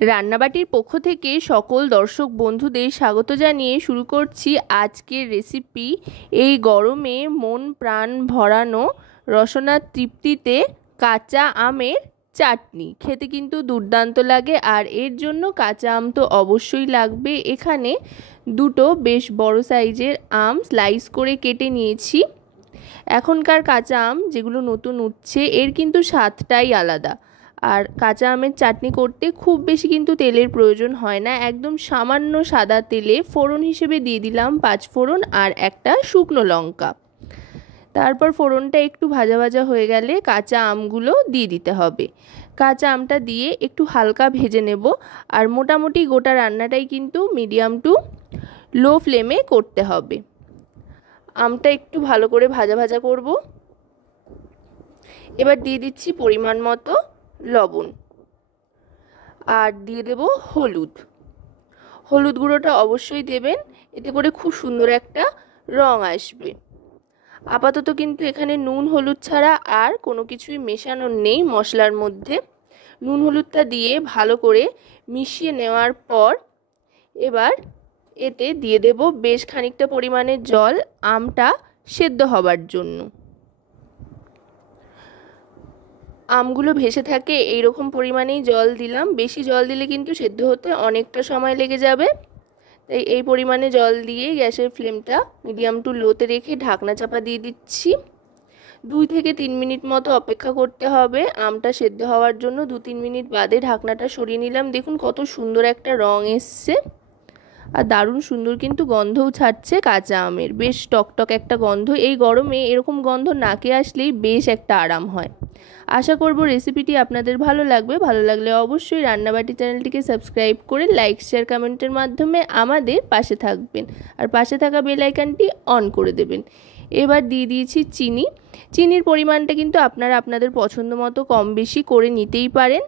রান্নাবাটির পক্ষ থেকে সকল দর্শক বন্ধুদের স্বাগত জানিয়ে শুরু করছি আজকের রেসিপি। এই গরমে মন প্রাণ ভরানো রসনা তৃপ্তিতে কাঁচা আমের চাটনি খেতে কিন্তু দুর্দান্ত লাগে। আর এর জন্য কাঁচা আম তো অবশ্যই লাগবে। এখানে দুটো বেশ বড় সাইজের আম স্লাইস করে কেটে নিয়েছি। এখনকার কাঁচা আম যেগুলো নতুন উঠছে এর কিন্তু স্বাদটাই আলাদা। আর কাঁচা আমের চাটনি করতে খুব বেশি কিন্তু তেলের প্রয়োজন হয় না। একদম সামান্য সাদা তেলে ফোড়ন হিসেবে দিয়ে দিলাম 5 ফোড়ন আর একটা শুকনো লঙ্কা। তারপর ফোড়নটা একটু ভাজা ভাজা হয়ে গেলে কাঁচা আমগুলো দিয়ে দিতে হবে। কাঁচা আমটা দিয়ে একটু হালকা ভেজে নেব। আর মোটামুটি গোটা রান্নাটাই কিন্তু মিডিয়াম টু লো ফ্লেমে করতে হবে। আমটা একটু ভালো করে ভাজা ভাজা করব। এবার দিয়ে দিচ্ছি পরিমাণ মতো লবণ আর দিয়ে দেব হলুদ। হলুদ গুঁড়োটা অবশ্যই দেবেন, এতে করে খুব সুন্দর একটা রং আসবে। আপাতত কিন্তু এখানে নুন হলুদ ছাড়া আর কোনো কিছুই মেশানো নেই মশলার মধ্যে। নুন হলুদটা দিয়ে ভালো করে মিশিয়ে নেওয়ার পর এবার এতে দিয়ে দেব বেশ খানিকটা পরিমাণে জল, আমটা সেদ্ধ হবার জন্য। আমগুলো ভেসে থাকে এই রকম পরিমাণেই জল দিলাম। বেশি জল দিলে কিন্তু সেদ্ধ হতে অনেকটা সময় লেগে যাবে। তাই এই পরিমাণে জল দিয়ে গ্যাসের ফ্লেমটা মিডিয়াম টু লোতে রেখে ঢাকনা চাপা দিয়ে দিচ্ছি। 2 থেকে 3 মিনিট মতো অপেক্ষা করতে হবে আমটা সেদ্ধ হওয়ার জন্য। 2-3 মিনিট বাদে ঢাকনাটা সরিয়ে নিলাম। দেখুন কত সুন্দর একটা রং এসছে আর দারুণ সুন্দর কিন্তু গন্ধও ছাড়ছে কাঁচা আমের। বেশ টকটক একটা গন্ধ। এই গরমে এরকম গন্ধ নাকে আসলেই বেশ একটা আরাম হয়। আশা করব রেসিপিটি আপনাদের ভালো লাগবে। ভালো লাগলে অবশ্যই রান্নাবাটি চ্যানেলটিকে সাবস্ক্রাইব করে লাইক শেয়ার কমেন্টের মাধ্যমে আমাদের পাশে থাকবেন আর পাশে থাকা বেল আইকনটি অন করে দেবেন। এবার দিয়ে দিয়েছি চিনি। চিনির পরিমাণটা কিন্তু আপনারা আপনাদের পছন্দ মতো কম বেশি করে নিতেই পারেন।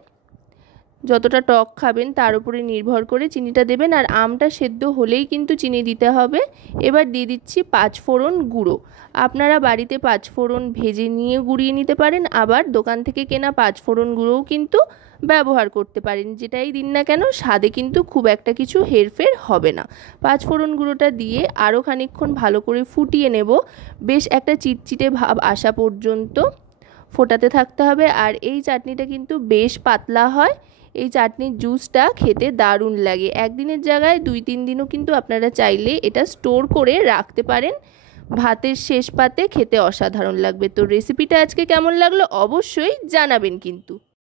যতটা টক খাবেন তার উপরে নির্ভর করে চিনিটা দেবেন। আর আমটা সেদ্ধ হলেই কিন্তু চিনি দিতে হবে। এবার দিয়ে দিচ্ছি 5 ফোড়ন গুঁড়ো। আপনারা বাড়িতে 5 ফোড়ন ভেজে নিয়ে গুঁড়িয়ে নিতে পারেন, আবার দোকান থেকে কেনা 5 ফোড়ন গুঁড়োও কিন্তু ব্যবহার করতে পারেন। যেটাই দিন না কেন স্বাদে কিন্তু খুব একটা কিছু হেরফের হবে না। 5 ফোড়ন গুঁড়োটা দিয়ে আরও খানিকক্ষণ ভালো করে ফুটিয়ে নেব। বেশ একটা চিটচিটে ভাব আসা পর্যন্ত ফোটাতে থাকতে হবে। আর এই চাটনিটা কিন্তু বেশ পাতলা হয়। এই চাটনির জুসটা খেতে দারুণ লাগে। একদিনের জায়গায় 2-3 দিনও কিন্তু আপনারা চাইলে এটা স্টোর করে রাখতে পারেন। ভাতের শেষ পাতে খেতে অসাধারণ লাগবে। তো রেসিপিটা আজকে কেমন লাগলো অবশ্যই জানাবেন কিন্তু।